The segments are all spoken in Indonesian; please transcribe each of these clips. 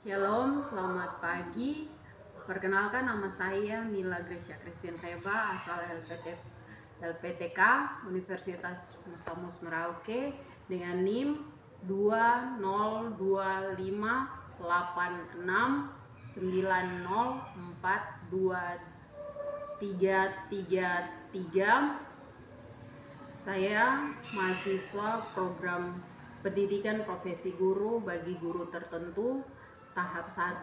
Shalom, selamat pagi. Perkenalkan, nama saya Mila Gracia Christine Reba, asal LPTK Universitas Musa Mus Merauke dengan NIM 202586904233. Saya mahasiswa program pendidikan profesi guru bagi guru tertentu tahap 1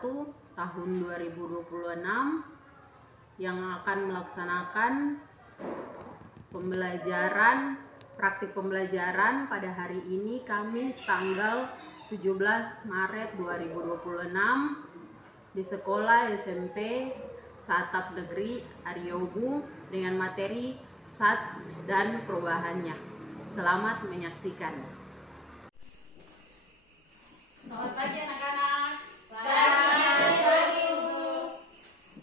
tahun 2026 yang akan melaksanakan praktik pembelajaran pada hari ini, Kamis tanggal 17 Maret 2026 di Sekolah SMP Satap Negeri Aryobu dengan materi SAT dan perubahannya. Selamat menyaksikan. Selamat pagi anak-anak. Selamat pagi, Ibu.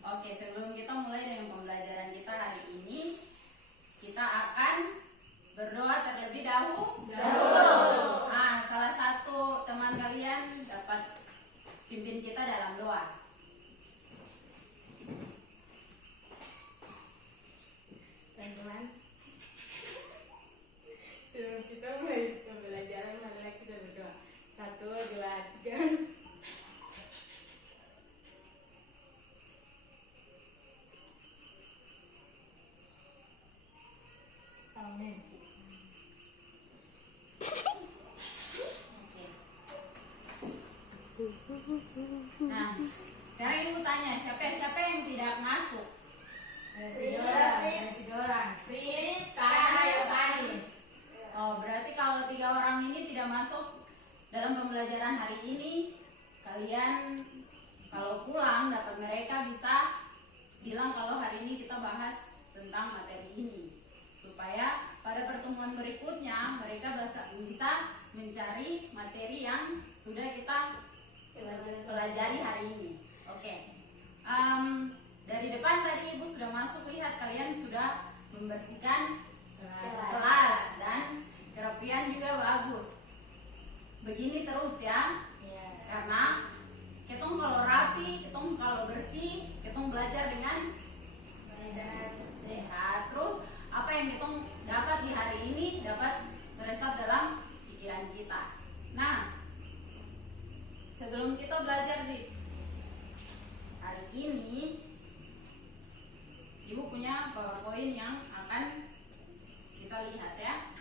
Oke, sebelum kita mulai dengan pembelajaran kita hari ini, kita akan berdoa terlebih dahulu. Salah satu teman kalian dapat pimpin kita dalam doa. Teman-teman, sebelum kita mulai pembelajaran, marilah kita berdoa. 1, 2, 3. Amin. Oke. Nah, sekarang ibu tanya, siapa yang tidak masuk? Ada 3 orang. Fris, Kana, Yosanis. Oh, berarti kalau 3 orang ini tidak masuk dalam pembelajaran hari ini, kalian kalau pulang dapat mereka bisa bilang kalau hari ini kita bahas tentang materi ini, supaya pada pertemuan berikutnya mereka bisa mencari materi yang sudah kita pelajari hari ini. Oke. Dari depan tadi ibu sudah masuk, lihat kalian sudah membersihkan kelas dan kerapian juga bagus. Begini terus ya. Karena ketong kalau rapi, ketong kalau bersih, ketong belajar dengan sehat. Terus apa yang ketong dapat di hari ini dapat meresap dalam pikiran kita. Nah, sebelum kita belajar di hari ini, ibu punya PowerPoint yang akan kita lihat ya.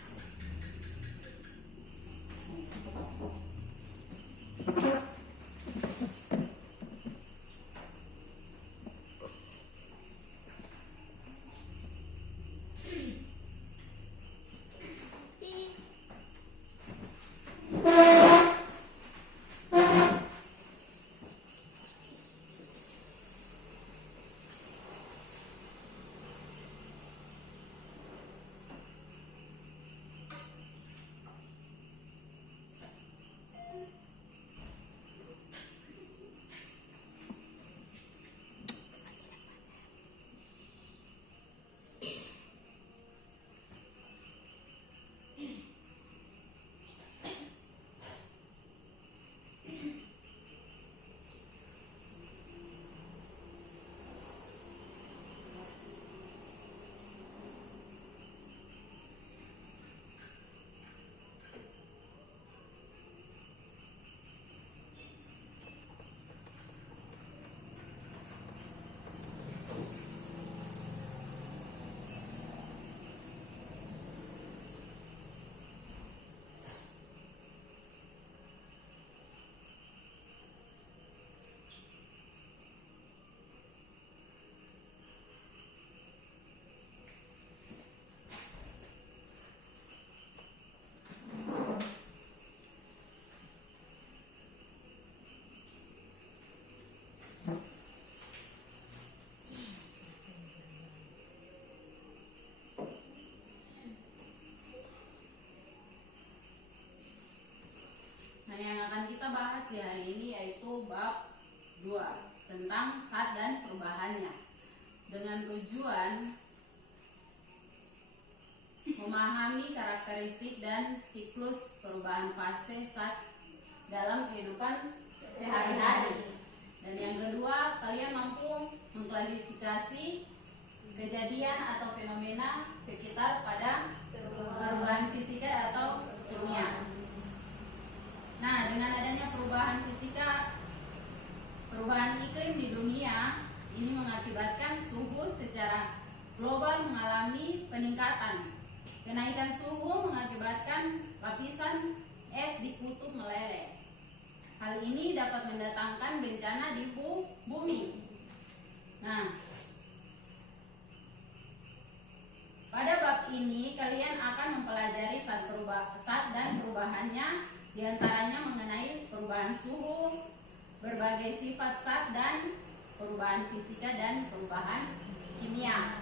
Nah, yang akan kita bahas di hari ini yaitu bab 2 tentang SAT dan perubahannya, dengan tujuan memahami karakteristik dan siklus perubahan fase SAT dalam kehidupan sehari-hari. awal mengalami peningkatan. Kenaikan suhu mengakibatkan lapisan es di kutub meleleh. Hal ini dapat mendatangkan bencana di bumi. Nah, pada bab ini kalian akan mempelajari zat dan perubahannya, diantaranya mengenai perubahan suhu, berbagai sifat zat dan perubahan fisika dan perubahan kimia.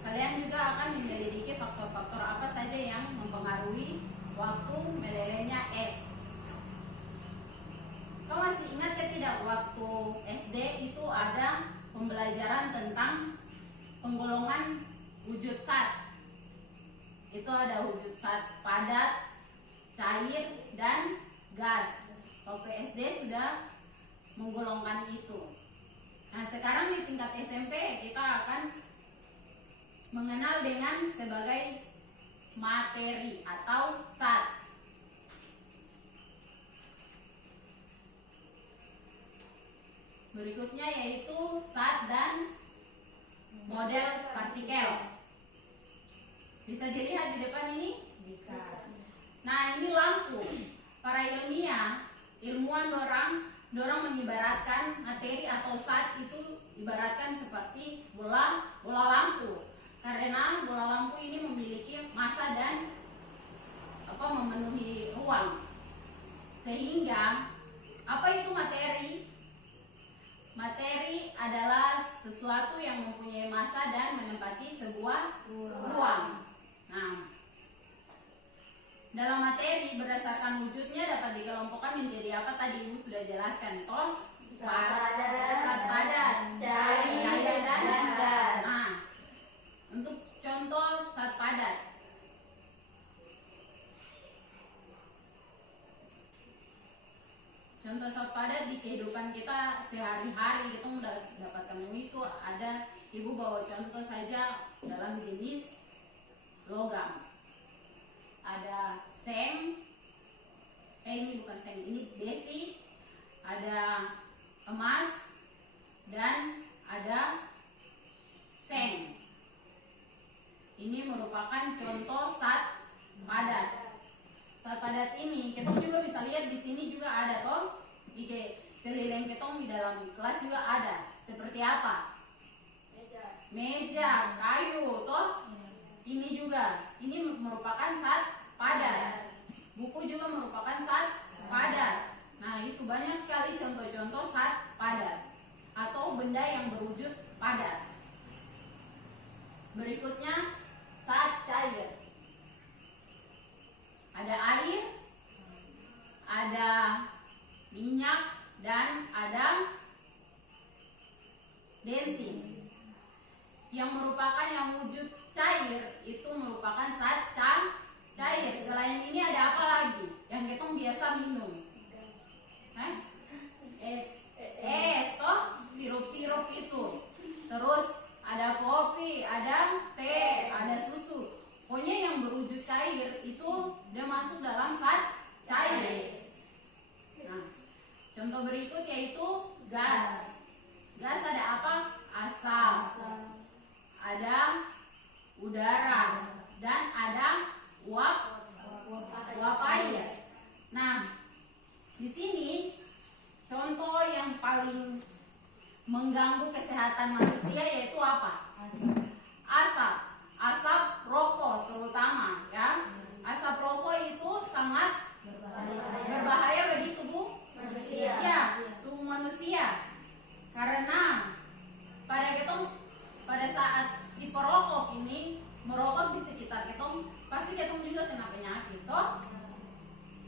Kalian juga akan menyelidiki faktor-faktor apa saja yang mempengaruhi waktu melelehnya es. Kau masih ingat tidak waktu SD itu ada pembelajaran tentang penggolongan wujud zat? Itu ada wujud zat padat, cair, dan gas. Waktu SD sudah menggolongkan itu. Nah, sekarang di tingkat SMP kita akan mengenal dengan sebagai materi atau zat. Berikutnya yaitu zat dan model partikel. Bisa dilihat di depan ini? Bisa. Nah, ini lampu. Para ilmuwan dorang mengibaratkan materi atau zat itu ibaratkan seperti bola lampu. Karena bola lampu ini memiliki massa dan memenuhi ruang. Sehingga apa itu materi? Materi adalah sesuatu yang mempunyai massa dan menempati sebuah ruang. Nah, dalam materi berdasarkan wujudnya dapat dikelompokkan menjadi apa tadi Ibu sudah jelaskan, toh? Zat padat, cair, dan gas. Nah, untuk contoh zat padat, di kehidupan kita sehari-hari kita dapat temui itu ada. Ibu bawa contoh saja dalam jenis logam. Ada seng, ini bukan seng, ini besi, ada emas, dan ada seng. Ini merupakan contoh zat padat. Zat padat ini kita juga bisa lihat di sini juga ada toh, di selileng ketong di dalam kelas juga ada. Seperti apa? Meja, kayu, toh. Ini juga, ini merupakan zat padat. Buku juga merupakan zat padat. Nah, itu banyak sekali contoh-contoh zat padat atau benda yang berwujud padat. Berikutnya zat cair. Ada air, ada minyak, dan ada bensin. Yang merupakan yang wujud cair itu merupakan zat cair. Selain ini ada apa lagi yang kita biasa minum? Es toh, sirup-sirup itu. Terus ada kopi, ada teh, ada susu. Pokoknya yang berwujud cair itu dia masuk dalam zat cair. Nah, contoh berikut yaitu gas. Gas ada apa? Asap, ada udara, dan ada uap air. Nah, di sini contoh yang paling mengganggu kesehatan manusia yaitu apa? Asap rokok terutama, ya. Asap rokok itu sangat berbahaya bagi tubuh manusia. Ya, tubuh manusia. Karena pada saat si perokok ini merokok di sekitar ketong, pasti ketong juga kena penyakit, toh.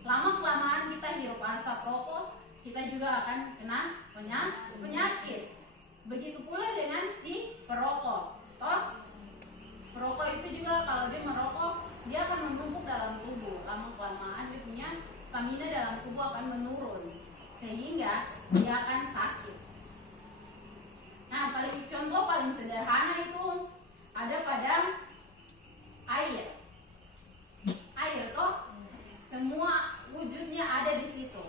Lama-kelamaan kita hirup asap rokok, kita juga akan kena penyakit. Begitu pula dengan si perokok, toh. Perokok itu juga kalau dia merokok, dia akan menumpuk dalam tubuh. Lama-kelamaan dia punya stamina dalam tubuh akan menurun, sehingga dia akan sakit. Nah, contoh paling sederhana itu ada pada air. Air toh, semua wujudnya ada di situ.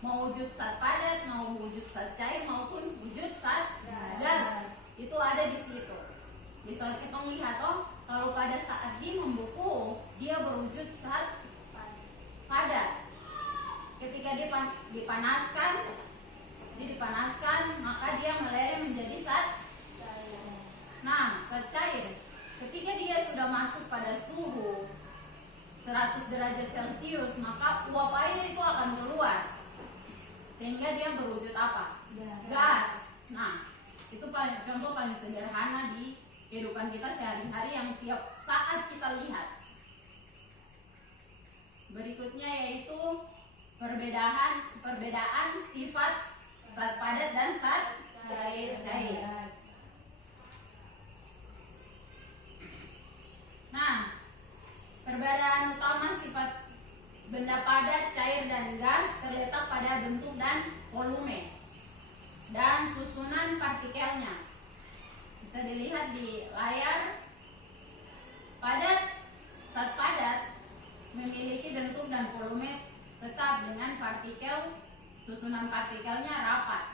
Mau wujud zat padat, mau wujud zat cair, maupun wujud zat gas, itu ada di situ. Bisa bisa kita lihat kalau pada saat dia membeku dia berwujud zat padat. Ketika dia dipanaskan maka dia meleleh menjadi zat cair. Ketika dia sudah masuk pada suhu 100 derajat Celcius maka uap air itu akan keluar sehingga dia berwujud apa? Gas. Nah, itu contoh paling sederhana di kehidupan kita sehari-hari yang tiap saat kita lihat. Berikutnya yaitu perbedaan sifat zat padat dan zat cair. Nah, perbedaan utama sifat benda padat, cair, dan gas terletak pada bentuk dan volume dan susunan partikelnya. Bisa dilihat di layar. Zat padat memiliki bentuk dan volume tetap dengan susunan partikelnya rapat.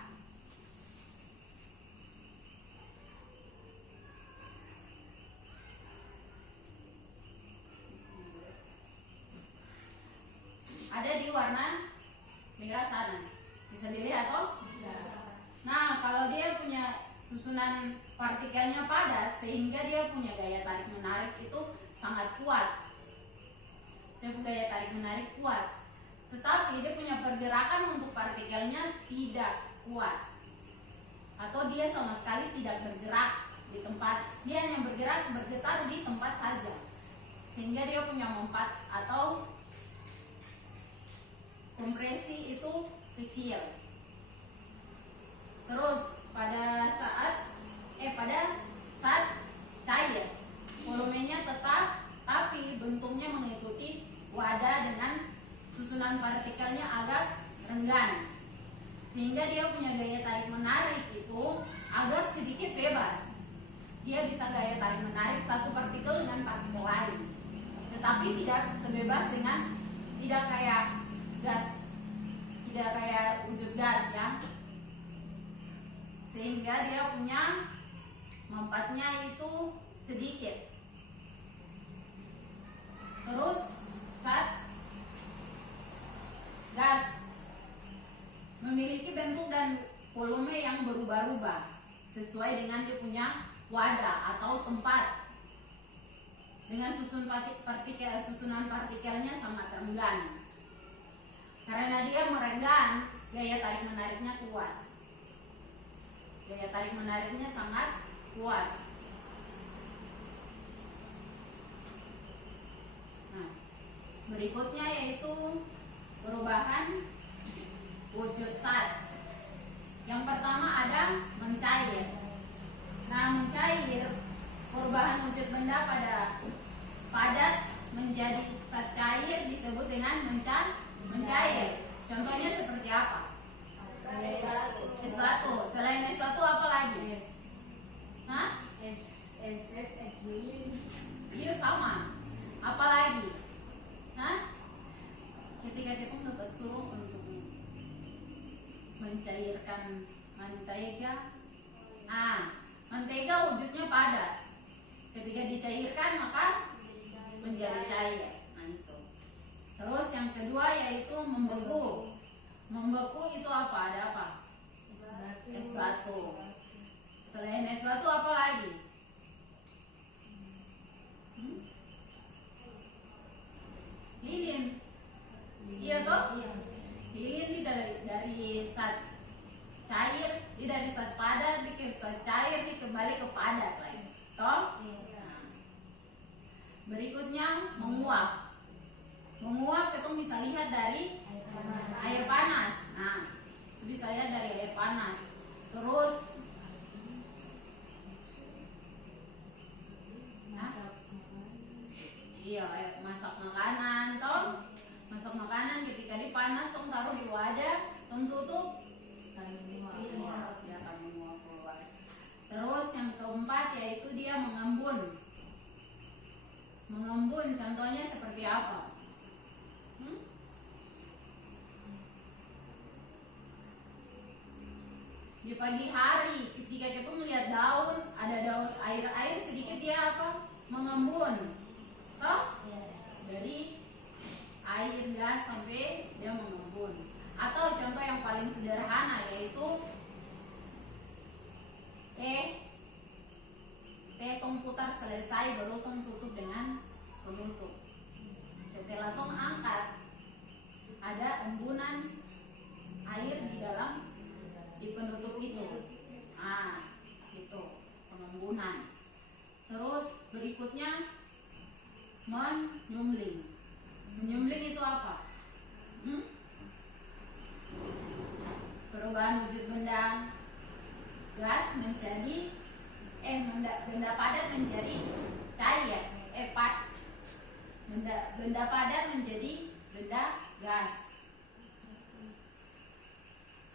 Ada di warna merah sana. Bisa dilihat Nah, kalau dia punya susunan partikelnya padat sehingga dia punya gaya tarik menarik itu sangat kuat. Dia punya gaya tarik menarik kuat. Tetapi dia punya pergerakan untuk partikelnya tidak kuat. Atau dia sama sekali tidak bergerak di tempat. Dia hanya bergetar di tempat saja. Sehingga dia punya mempat atau kompresi itu kecil. Terus pada saat cair, volumenya tetap tapi bentuknya mengikuti wadah dengan susunan partikelnya agak renggan. Sehingga dia punya gaya tarik menarik itu agak sedikit bebas. Dia bisa gaya tarik menarik satu partikel dengan partikel lain. Tetapi tidak sebebas tidak kayak gas, tidak kayak wujud gas ya. Sehingga dia punya mempatnya itu sedikit. Terus zat gas memiliki bentuk dan volume yang berubah-ubah sesuai dengan dia punya wadah atau tempat. Dengan susunan partikelnya sangat renggan. Karena dia merenggan, gaya tarik menariknya kuat. Gaya tarik menariknya sangat kuat. Nah, berikutnya yaitu perubahan wujud zat. Yang pertama ada mencair. Nah, mencair perubahan wujud benda pada padat menjadi zat cair disebut dengan mencair. Contohnya seperti apa? Es batu. Selain es batu apa lagi? Hah? Es Iya sama. Apa lagi? Hah? Ketika kita dapat suruh untuk mencairkan mentega. Mentega wujudnya padat. Ketika dicairkan maka menjadi cair. Nah, itu. Terus yang kedua yaitu membeku. Membeku itu apa? Ada apa? Es batu. Selain es batu apa lagi? Lilin. Iya toh? Lilin ini dari zat cair, dia dari zat padat ke zat cair, dia kembali ke padat lagi. Toh? Berikutnya menguap. Menguap kita bisa lihat dari air panas. Nah, bisa lihat dari air panas. Terus masak makanan toh. Masak makanan ketika dipanas tong taruh di wadah, tong tutup, dia akan menguap keluar. Terus yang keempat yaitu dia mengembun. Mengembun contohnya seperti apa? Di pagi hari ketika kita melihat daun, ada daun air sedikit dia apa? Mengembun. Toh? Dari air gas sampai dia mengembun. Atau contoh yang paling sederhana yaitu teh tong putar selesai baru tong tutup dengan penutup. Setelah tong angkat ada embunan air di dalam di penutup itu. Itu pengembunan. Terus berikutnya menyumling. Menyumling itu apa? Perubahan wujud benda gas menjadi benda padat menjadi cair. Benda padat menjadi benda gas.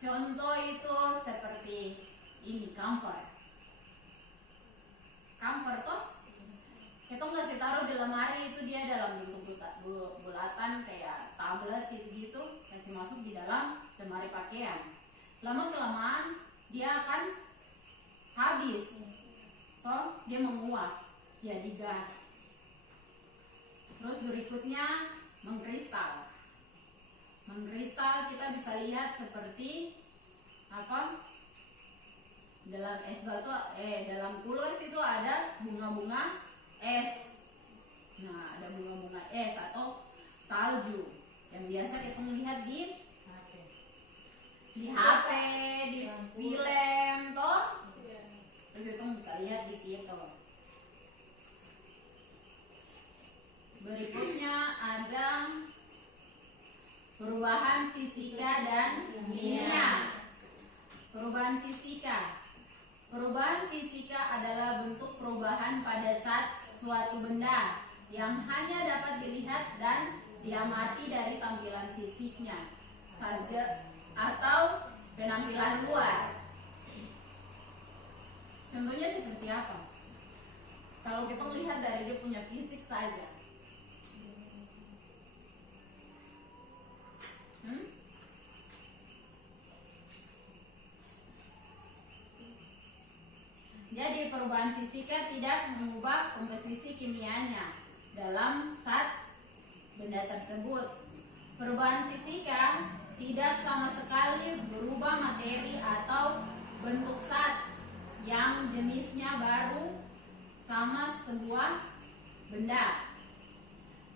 Contoh itu seperti ini, camphor. Camphor toh kita nggak taruh di lemari, itu dia dalam bentuk bulatan kayak tablet gitu, kasih masuk di dalam lemari pakaian. Lama kelamaan dia akan habis, toh dia menguap jadi gas. Terus berikutnya mengkristal. Mengkristal kita bisa lihat seperti apa? Dalam es batu, dalam kulkas itu ada bunga-bunga es. Nah, ada bunga-bunga es atau salju yang biasa kita melihat di HP, di film, toh. Itu kita bisa lihat di situ. Berikutnya ada perubahan fisika dan kimia. Perubahan fisika. Perubahan fisika adalah bentuk perubahan pada saat suatu benda yang hanya dapat dilihat dan diamati dari tampilan fisiknya saja atau penampilan luar. Contohnya seperti apa? Kalau kita melihat dari dia punya fisik saja. Jadi perubahan fisika tidak mengubah komposisi kimianya dalam zat benda tersebut. Perubahan fisika tidak sama sekali berubah materi atau bentuk zat yang jenisnya baru sama sebuah benda.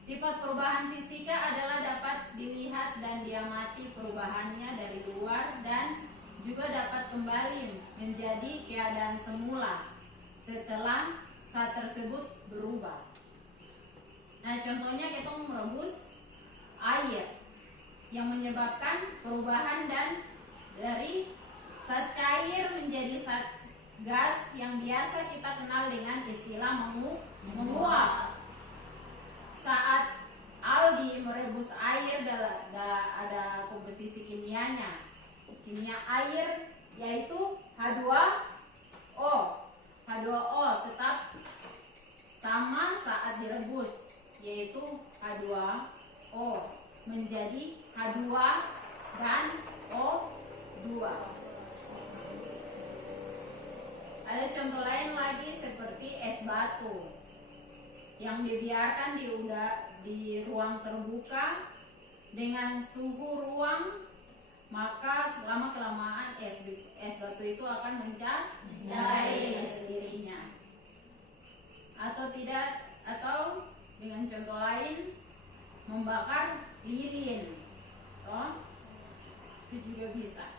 Sifat perubahan fisika adalah dapat dilihat dan diamati perubahannya dari luar dan juga dapat kembali menjadi keadaan semula setelah zat tersebut berubah. Nah, contohnya kita merebus air yang menyebabkan perubahan dan dari zat cair menjadi zat gas yang biasa kita kenal dengan istilah menguap. Saat Aldi merebus air ada komposisi kimianya. Kimia air yaitu H2O. H2O tetap sama saat direbus, yaitu H2O menjadi H2 dan O2. Ada contoh lain lagi seperti es batu yang dibiarkan di ruang terbuka dengan suhu ruang, maka lama kelamaan es batu itu akan mencair sendirinya. Atau dengan contoh lain membakar lilin, itu juga bisa.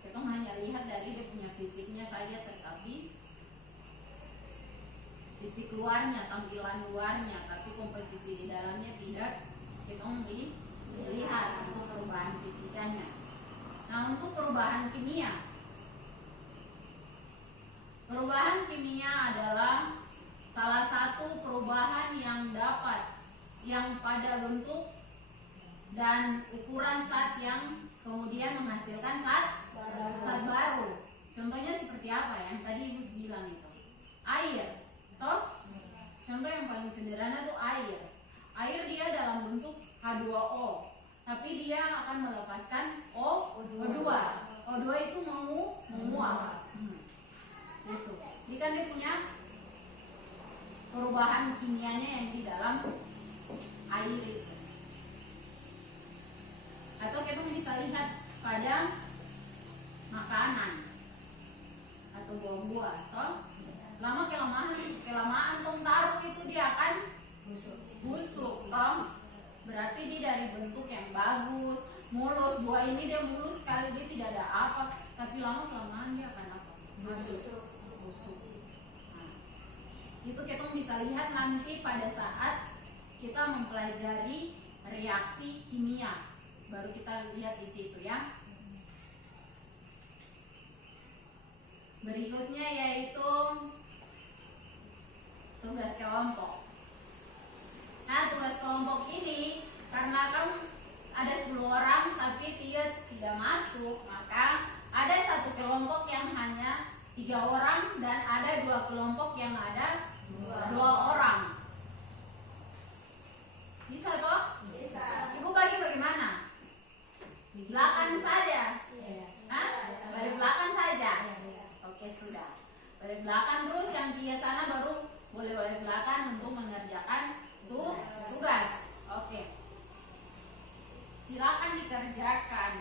Kita hanya lihat dari dia punya fisiknya saja, tetapi fisik luarnya, tampilan luarnya, tapi komposisi di dalamnya tidak kita lihat untuk perubahan fisikanya. Nah, untuk perubahan kimia. Perubahan kimia adalah salah satu perubahan yang pada bentuk dan ukuran zat yang kemudian menghasilkan zat baru. Contohnya seperti apa yang tadi Ibu bilang itu? Air, toh? Contoh yang paling sederhana itu air. Air dia dalam bentuk H2O, tapi dia akan melepaskan O2. O2 itu menguap. Itu. Ini kan dia punya perubahan kimianya yang di dalam air itu. Atau kita bisa lihat pada makanan atau buah-buah, atau kelamaan tong taruh itu dia akan busuk toh. Berarti dia dari bentuk yang bagus, mulus. Buah ini dia mulus sekali, dia tidak ada apa, tapi lama kelamaan dia akan apa? Busuk. Nah, itu kita bisa lihat nanti pada saat kita mempelajari reaksi kimia, baru kita lihat di situ ya. Berikutnya yaitu tugas kelompok. Nah, tugas kelompok ini karena kan ada 10 orang tapi dia tidak masuk, maka ada satu kelompok yang hanya 3 orang dan ada 2 kelompok yang ada 2 orang. Bisa toh? Bisa. Ibu bagi bagaimana? Di belakang saja. Hah? Balik belakang saja. Oke, sudah. Balik belakang terus, yang 3 sana baru boleh balik belakang untuk mengerjakan tugas. Oke. Silakan dikerjakan.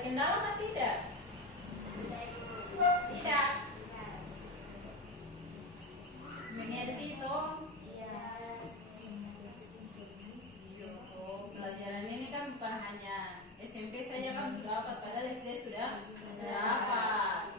kendala apa tidak? Tidak. Mengerti toh? Pelajaran ini kan bukan hanya SMP saja kan sudah dapat, padahal SD sudah dapat.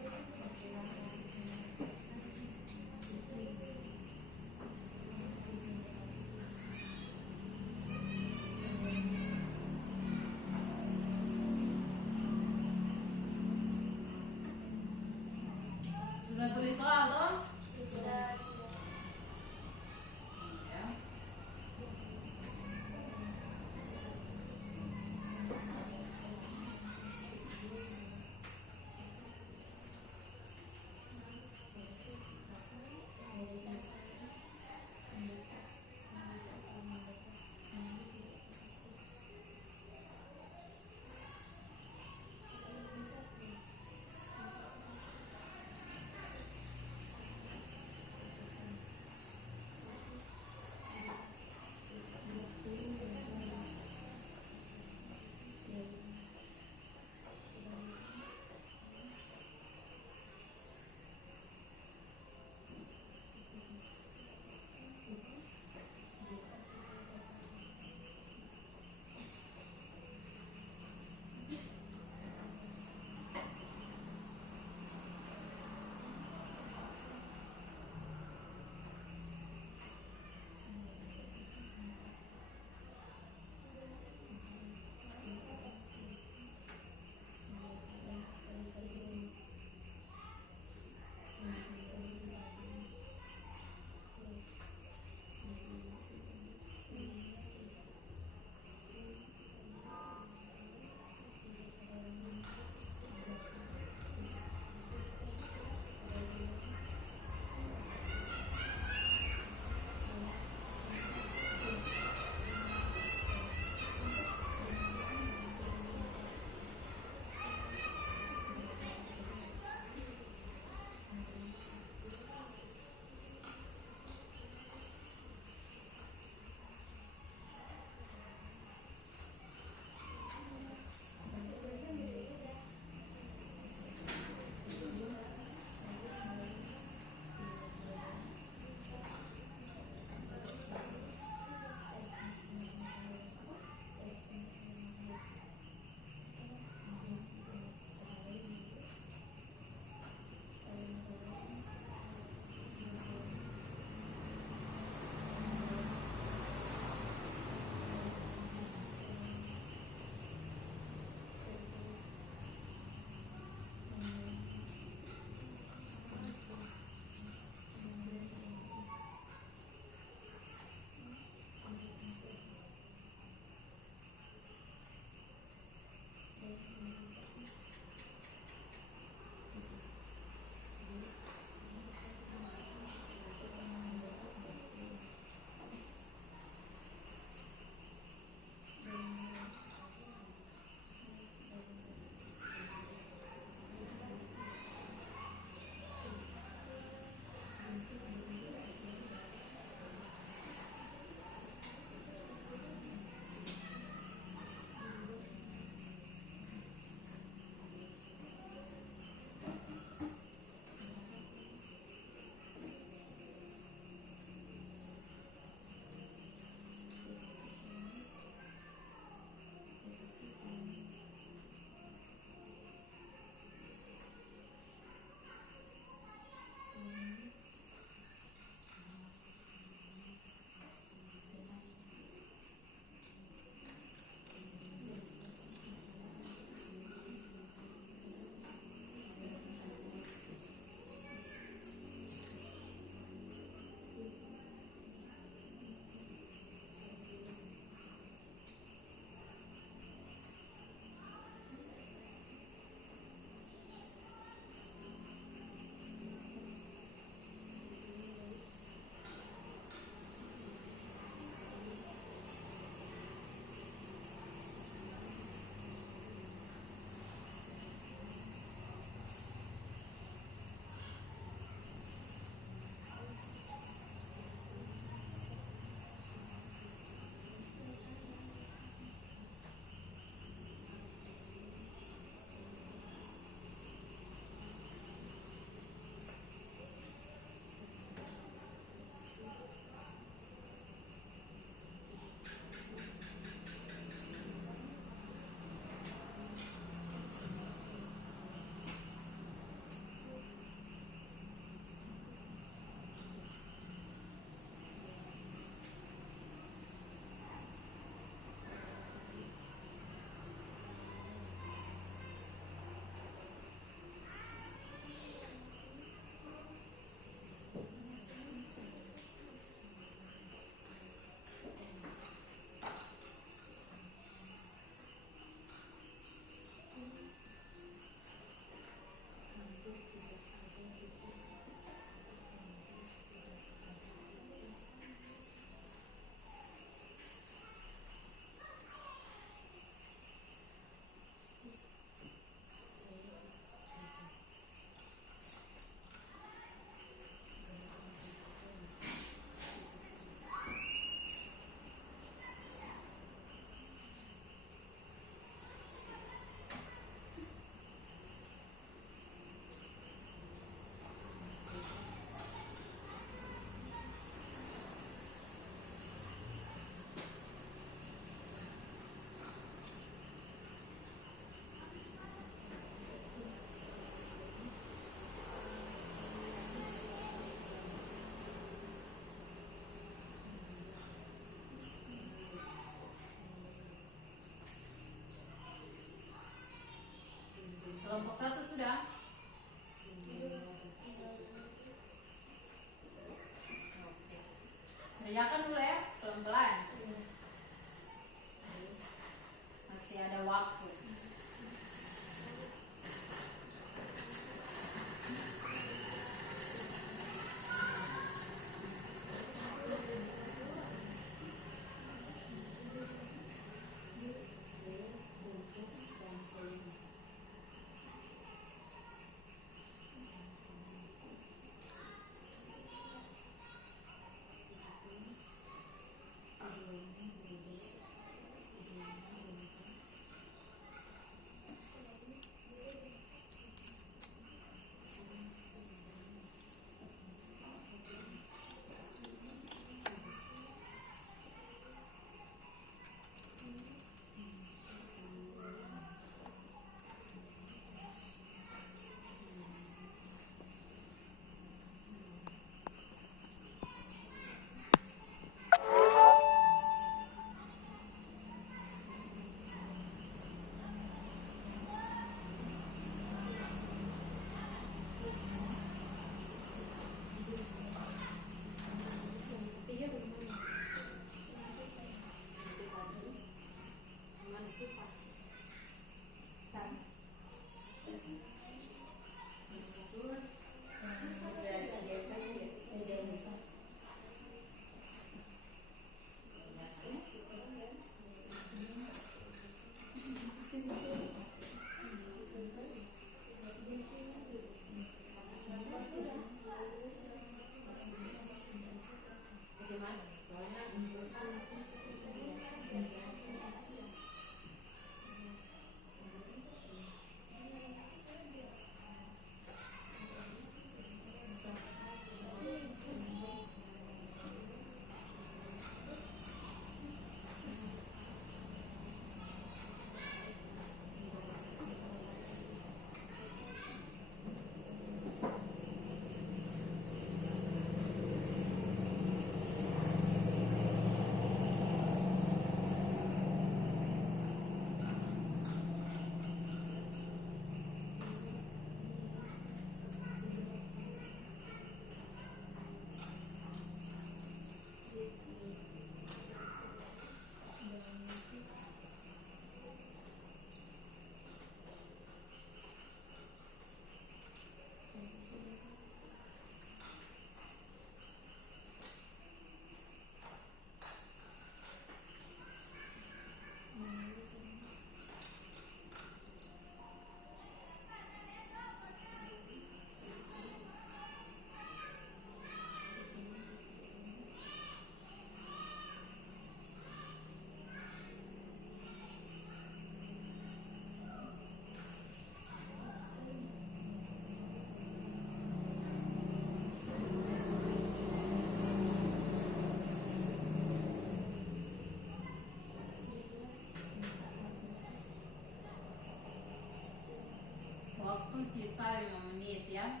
bisa 5 menit ya.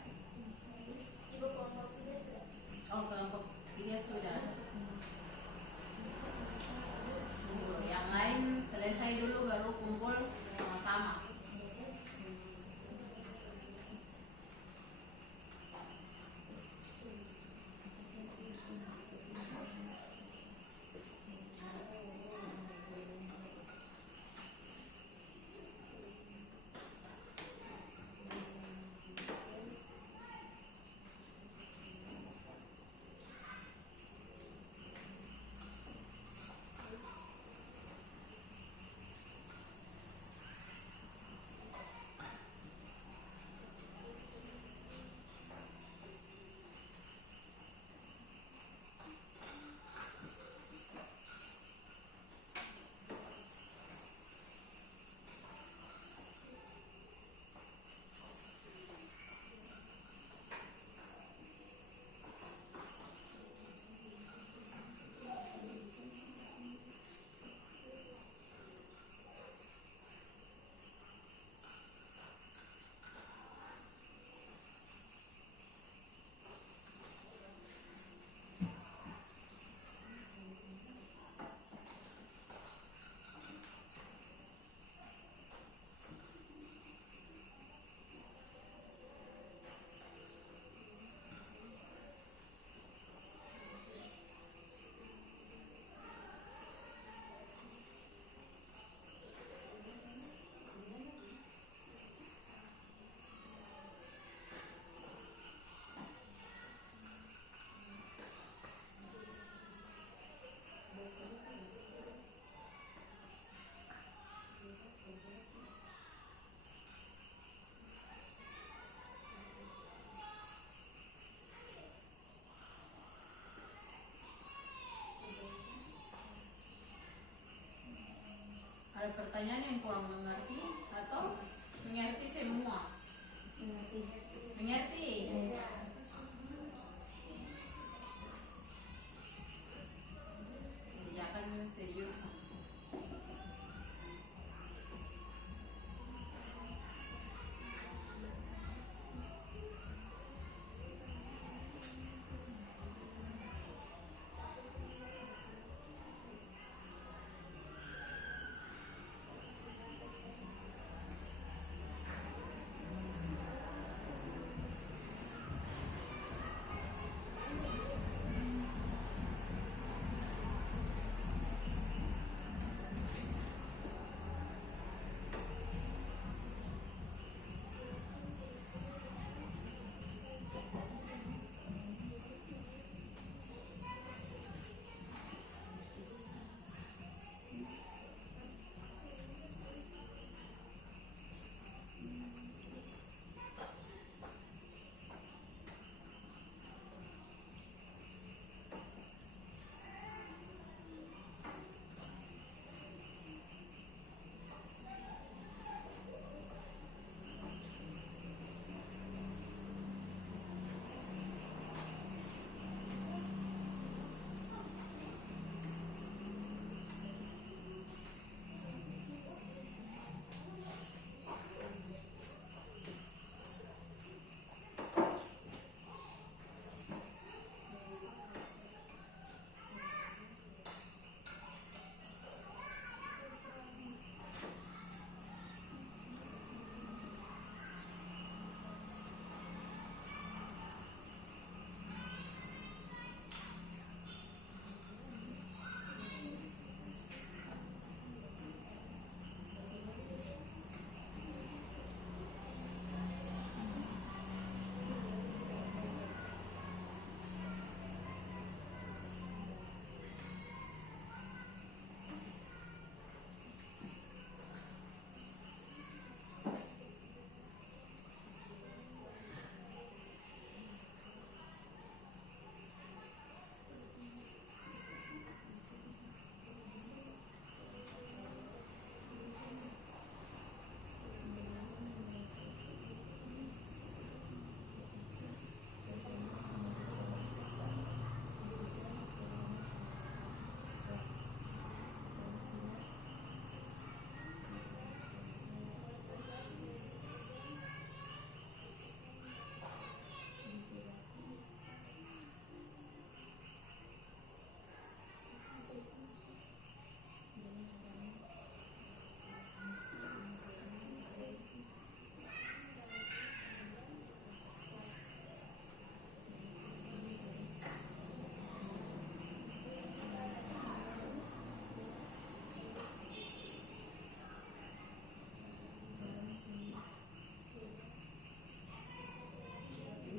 Ibu kelompok 3 sudah. Oh, kelompok 3 sudah. Tunggu, yang lain selesai dulu baru kumpul sama-sama. Ada pertanyaan yang kurang mengerti atau mengerti semua? Mengerti? Kerjakan serius.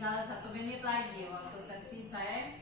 Tinggal 1 menit lagi waktu tersisa ya.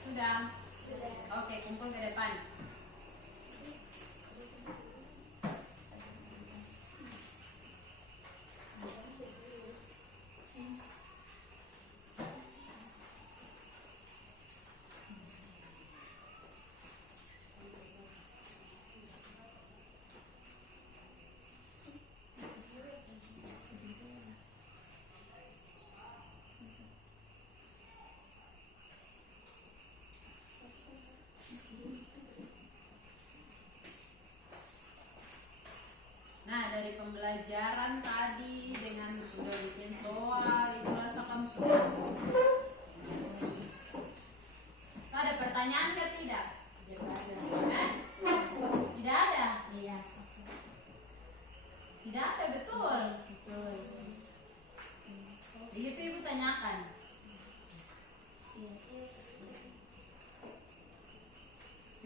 Sudah. Oke, kumpul ke depan. Nah, dari pembelajaran tadi dengan sudah bikin soal, itu rasa kamu sudah. Ada pertanyaan ke tidak? Tidak ada? Iya. Tidak ada, betul. Betul. Begitu ibu tanyakan. Iya.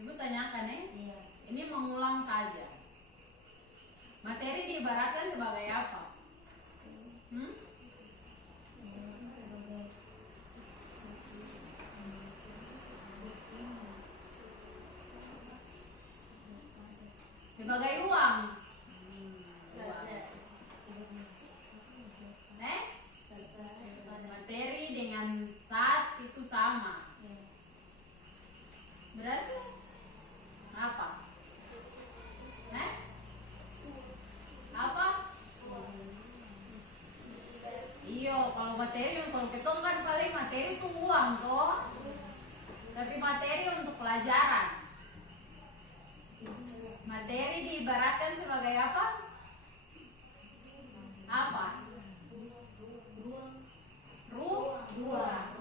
Ibu tanyakan ya. Iya. Ini mengulang saja. Materi diibaratkan sebagai apa? Sebagai uang. Materi dengan saat itu sama. Berarti apa? Apa? Iyo, kalau materi kalau ketong kan paling materi itu uang toh. Tapi materi untuk pelajaran. Materi diibaratkan sebagai apa? Apa?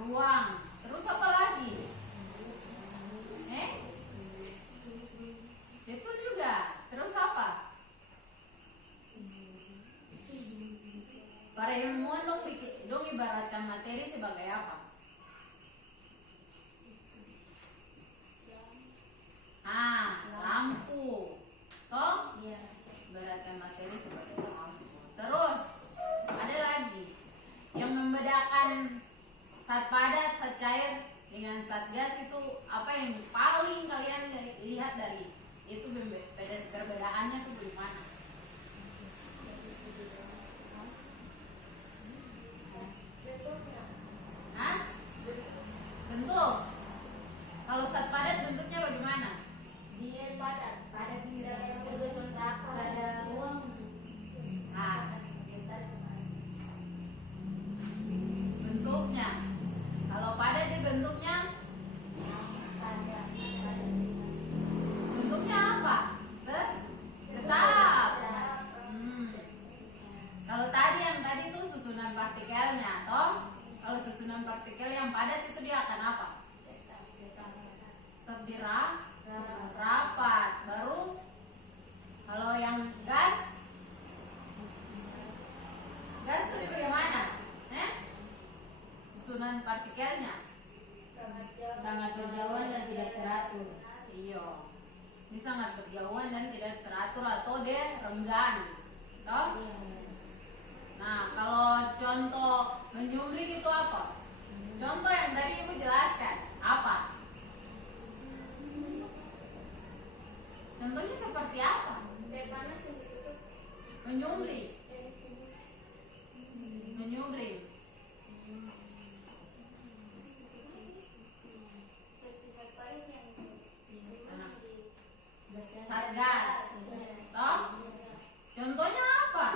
Ruang. Terus apa lagi? Betul juga. Terus apa? Para ilmuwan dong ibaratkan materi sebagai apa? Lampu. Toh? Iya. Ibaratkan materi sebagai lampu. Terus ada lagi yang membedakan zat padat, zat cair dengan zat gas itu apa yang paling kalian lihat dari itu perbedaannya tuh bagaimana? Bentuk. Kalau zat padat bentuknya bagaimana? Dia padat tidak bersusun rapat pada ruang. Bentuknya. Kalau padat di bentuknya apa? Tetap. Kalau yang tadi itu susunan partikelnya, toh? Kalau susunan partikel yang padat itu dia akan apa? Tetap rapat. Baru kalau yang gas itu bagaimana? Susunan partikelnya Sangat berjauhan dan tidak teratur. iya, ini sangat berjauhan dan tidak teratur atau dia renggan, toh? Nah, kalau contoh menyumblik itu apa? Contoh yang tadi ibu jelaskan apa? Contohnya seperti apa? Menyumblik. Satgas, toh? Contohnya apa?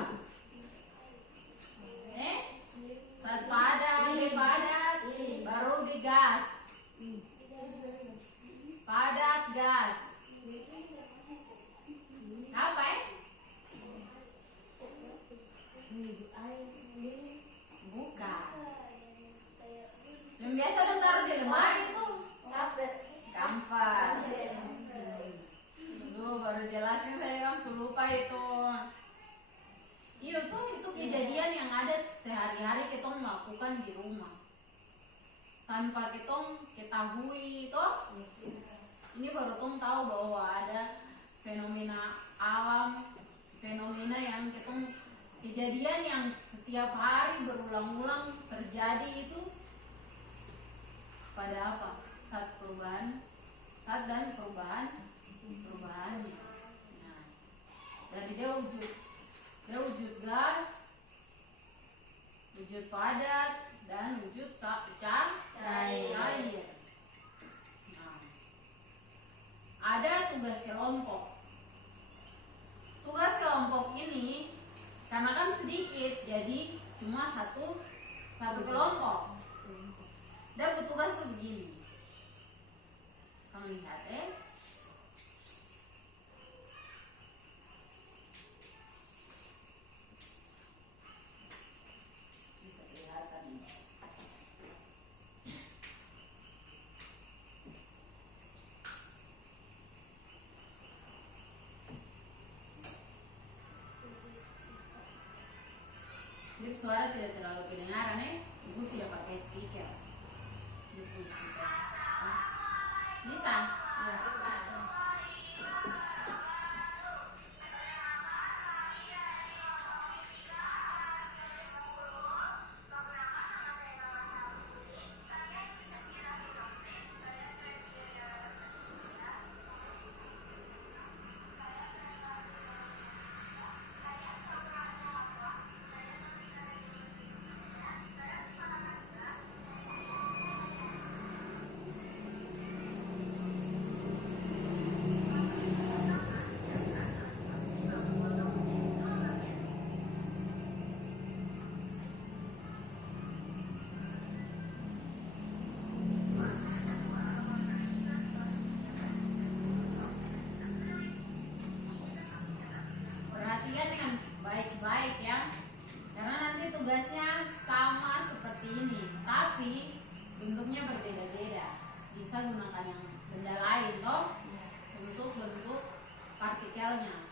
itu iya tuh itu kejadian yang ada sehari-hari kita melakukan di rumah tanpa kita ketahui toh. Ini baru tong tahu bahwa ada fenomena alam, fenomena yang kita kejadian yang setiap hari berulang-ulang terjadi itu pada apa? Saat perubahan, saat dan perubahannya. Nah, dari dia wujud gas, wujud padat, dan wujud cair. Nah, ada tugas kelompok. Tugas kelompok ini karena kan sedikit, jadi cuma satu kelompok. Dan petugas tuh begini. Kamu lihat bisa kelihatan nih. Jadi suara tidak terlalu kedengaran ibu tidak pakai speaker. Ibu speaker. Bisa? Ya. Perhatikan dengan baik-baik ya, karena nanti tugasnya sama seperti ini, tapi bentuknya berbeda-beda. Bisa gunakan yang benda lain toh untuk bentuk partikelnya.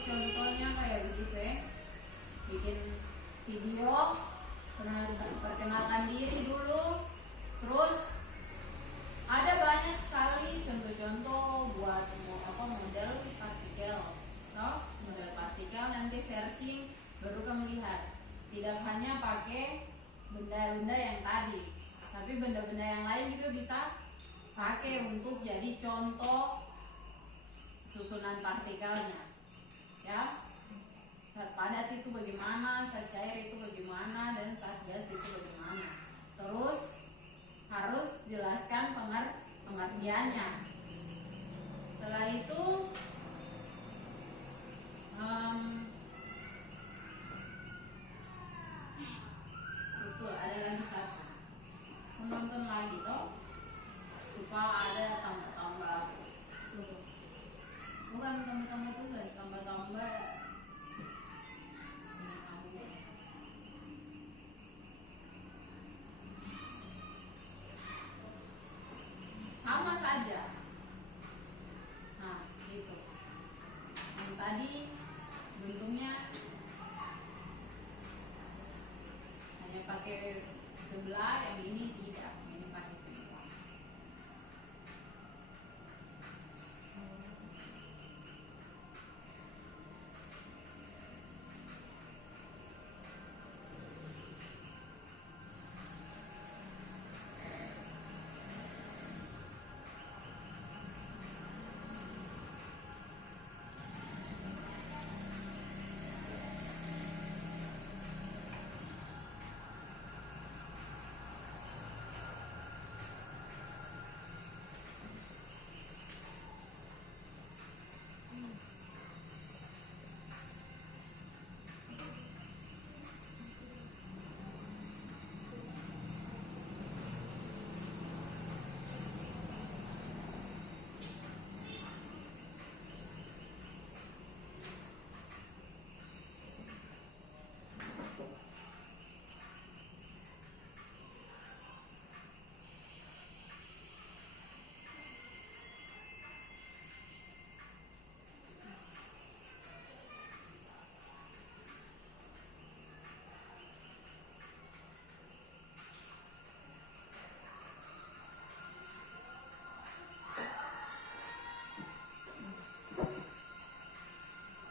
contohnya kayak begitu ya, bikin video, perkenalkan diri dulu, terus ada banyak sekali contoh-contoh buat model partikel, model partikel nanti searching baru kamu lihat. Tidak hanya pakai benda-benda yang tadi, tapi benda-benda yang lain juga bisa pakai untuk jadi contoh susunan partikelnya, ya. Zat padat itu bagaimana, zat cair itu bagaimana, dan zat gas itu bagaimana. Terus harus jelaskan pengertiannya. Setelah itu betul, ada lagi satu, menonton lagi toh, supaya ada tambah-tambah, bukan tambah-tambah tugas, tambah-tambah sama saja. Nah, gitu. Yang tadi bentuknya hanya pakai sebelah, yang ini tidak, ini pakai sebelah.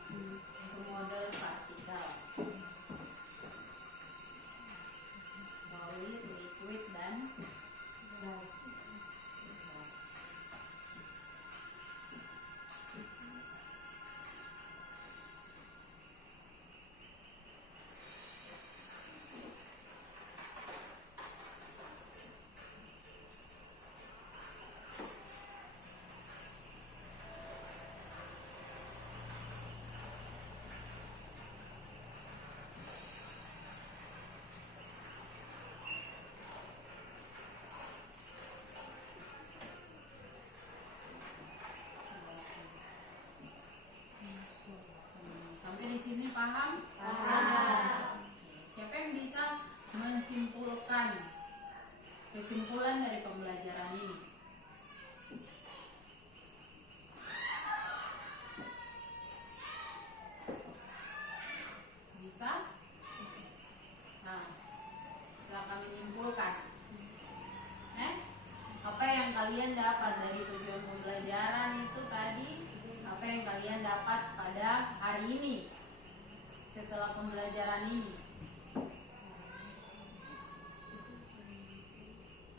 Untuk model partikel, solid, liquid, dan gas. Sampai di sini paham? Paham. Siapa yang bisa menyimpulkan kesimpulan dari pembelajaran ini? Bisa? Nah, silakan menyimpulkan. Apa yang kalian dapat dari tujuan pembelajaran itu tadi? Apa yang kalian dapat pada hari ini setelah pembelajaran ini?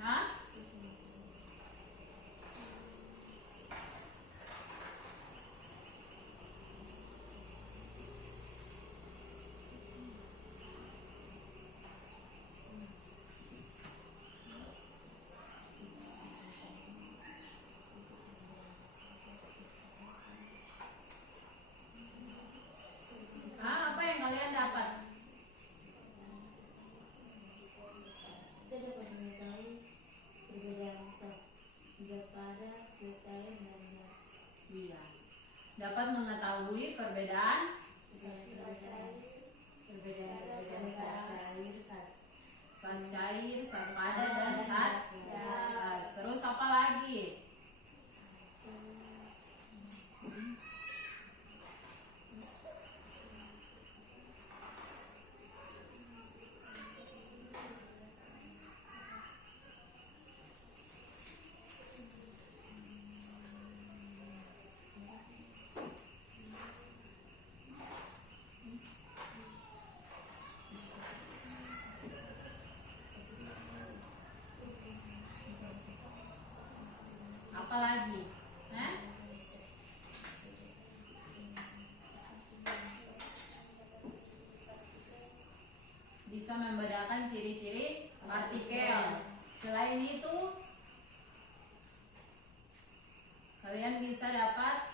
Hah? Apa yang kalian dapat? Kita dapat mengetahui perbedaan zat padat, zat cair, dan gas. Iya. Dapat mengetahui perbedaan zat cair, zat padat, dan zat gas. Terus apa lagi? Apalagi? Nah? Bisa membedakan ciri-ciri partikel. Selain itu, kalian bisa dapat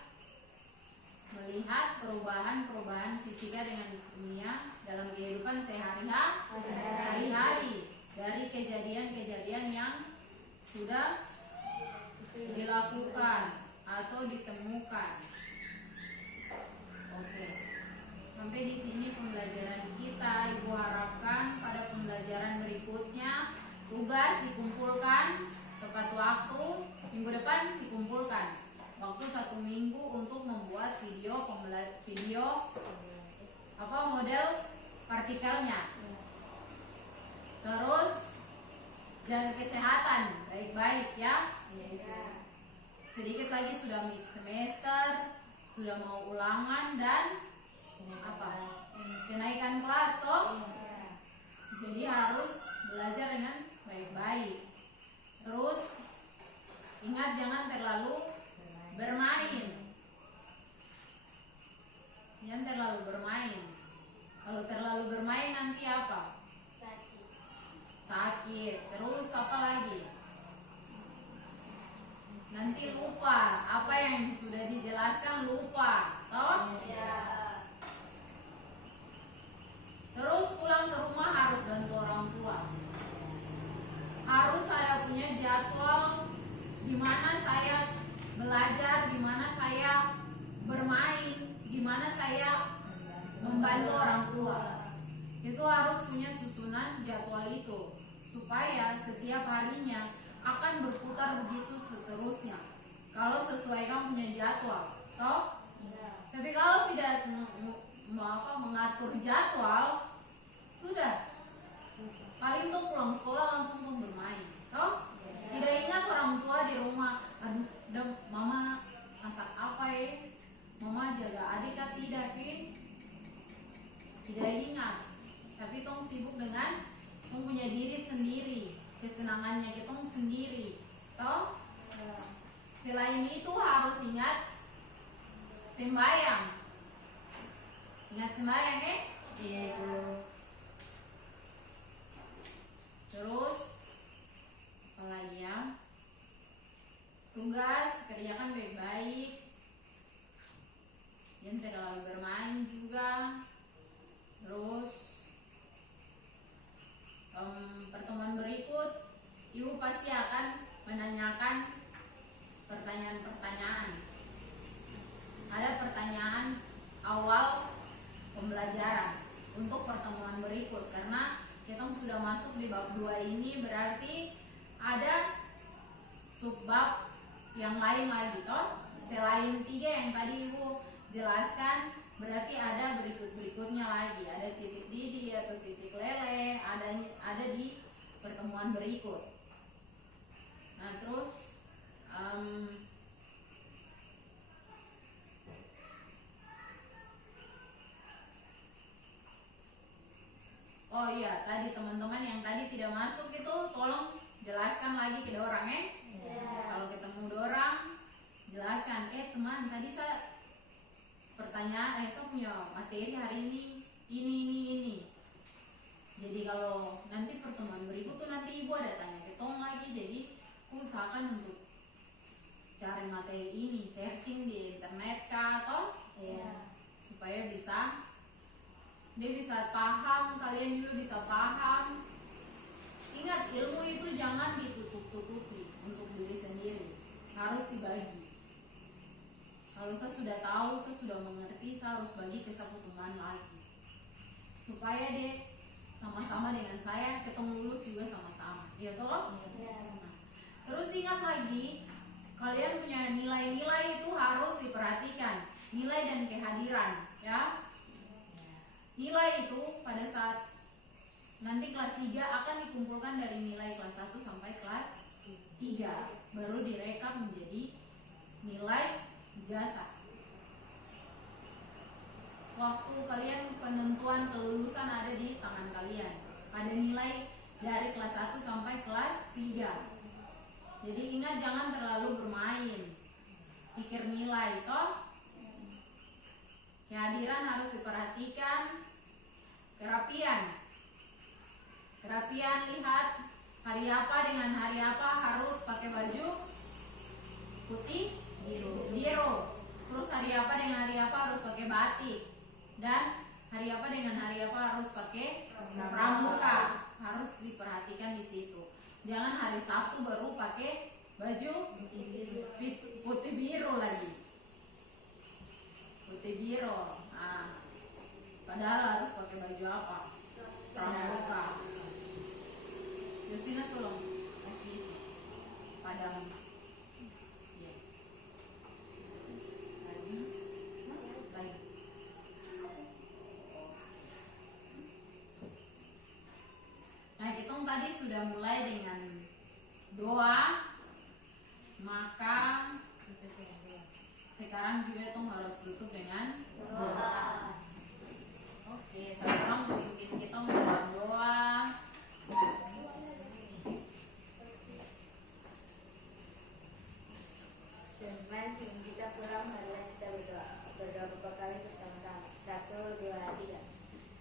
melihat perubahan-perubahan fisika dengan kimia dalam kehidupan sehari-hari dari kejadian-kejadian yang sudah dilakukan atau ditemukan. Oke. Sampai di sini pembelajaran kita. Ibu harapkan pada pembelajaran berikutnya tugas dikumpulkan tepat waktu, minggu depan dikumpulkan waktu 1 minggu untuk membuat video model partikelnya. Terus jaga kesehatan baik-baik ya. Sedikit lagi sudah mid semester, sudah mau ulangan dan kenaikan kelas toh. Jadi harus belajar dengan baik-baik. Terus ingat jangan terlalu bermain. Jangan terlalu bermain. Kalau terlalu bermain nanti apa? Sakit. Terus apa lagi? Nanti lupa. Apa yang sudah dijelaskan lupa. Toh? Terus pulang ke rumah harus bantu orang tua. Harus ada punya jadwal di mana saya belajar, di mana saya bermain, di mana saya membantu orang tua. Itu harus punya susunan jadwal itu supaya setiap harinya akan berputar begitu seterusnya. Kalau sesuai kamu punya jadwal, toh? Tapi kalau tidak mengatur jadwal, sudah paling tuh pulang sekolah langsung tuh bermain, toh? Tidak ingat orang tua di rumah, aduh, mama masak apa ya? Mama jaga adik kah tidak, tidak ingat. Tapi tong sibuk dengan tong punya diri sendiri, kesenangannya kita sendiri, toh? Selain itu harus ingat sembahyang. Ingat sembahyang ya? Iya. Terus apa lagi ya? Tugas kerjakan baik-baik. Jangan terlalu bermain juga. Terus pertemuan berikut ibu pasti akan menanyakan pertanyaan-pertanyaan. Ada pertanyaan awal pembelajaran untuk pertemuan berikut, karena kita sudah masuk di bab 2 ini, berarti ada subbab yang lain lagi toh. Selain 3 yang tadi ibu jelaskan, berarti ada berikutnya lagi, ada titik didi atau titik lele, ada di pertemuan berikut. Nah terus oh iya, tadi teman-teman yang tadi tidak masuk itu tolong jelaskan lagi ke dorang ya. Kalau ketemu dorang jelaskan, teman tadi saya pertanyaan, saya punya materi hari ini. Jadi kalau nanti pertemuan berikut tuh nanti ibu ada tanya ke tong lagi, jadi usahakan untuk cari materi ini, searching di internet kah atau supaya dia bisa paham, kalian juga bisa paham. Ingat, ilmu itu jangan ditutup-tutupi untuk diri sendiri, harus dibagi. Kalau saya sudah tahu, saya sudah mengerti, saya harus bagi ke satu teman lagi, supaya dia sama-sama dengan saya, ketemu lulus juga sama-sama, ya toh? Nah, terus ingat lagi, kalian punya nilai-nilai itu harus diperhatikan, nilai dan kehadiran, ya. Nilai itu pada saat nanti kelas 3 akan dikumpulkan dari nilai kelas 1 sampai kelas 3, baru direkap menjadi nilai ijazah. Waktu kalian penentuan kelulusan ada di tangan kalian, ada nilai dari kelas 1 sampai kelas 3. Jadi ingat jangan terlalu bermain, pikir nilai toh. Kehadiran harus diperhatikan. Kerapian lihat hari apa dengan hari apa harus pakai baju putih biru. Terus hari apa dengan hari apa harus pakai batik, dan hari apa dengan hari apa harus pakai pramuka. Harus diperhatikan di situ. Jangan hari Sabtu baru pakai baju putih biru lagi. Putih biru. Nah, padahal harus pakai baju apa? Pramuka. Yosina tolong kasih padang. Ya. Lagi. Nah, kita tadi sudah mulai dengan doa, maka sekarang juga itu harus tutup dengan doa. Oke, sekarang pimpin kita dalam doa. Teman, sebelum kita pulang, marilah kita berdoa. Berdoa Bapa kami bersama-sama. 1, 2, 3.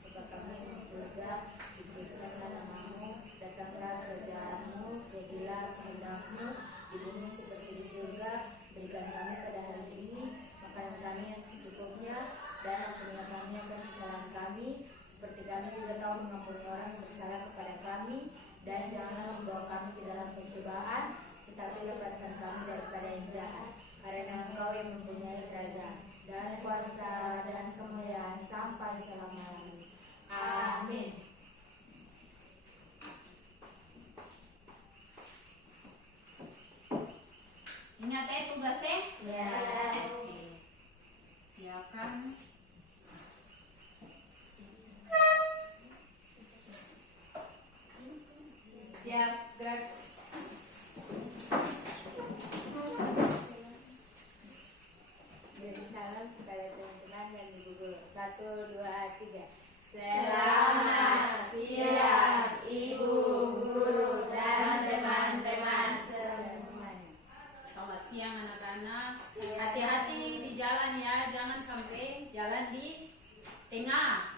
Bapa kami di surga, dikuduskanlah namamu, datanglah kerajaanmu, jadilah kehendak-Mu di bumi seperti di surga. Berikan kami pada hari ini makanan kami yang secukupnya, dan ampunilah kami akan kesalahan kami, seperti kami juga tahu mengampuni orang yang bersalah kepada kami, dan janganlah membawa kami ke dalam pencobaan, tetapi lepaskan kami daripada yang jahat. Karena Engkau yang mempunyai kerajaan dan kuasa dan kemuliaan sampai selama-lamanya. Amin. Ingat tugasnya? Ya. Oke. Siapkan. Siap, gerak. Beri salam kepada teman-teman dan ibu guru. 1, 2, 3. Selamat siang, Ibu Guru dan teman-teman semuanya. Selamat siang anak-anak. Hati-hati di jalan ya, jangan sampai jalan di tengah.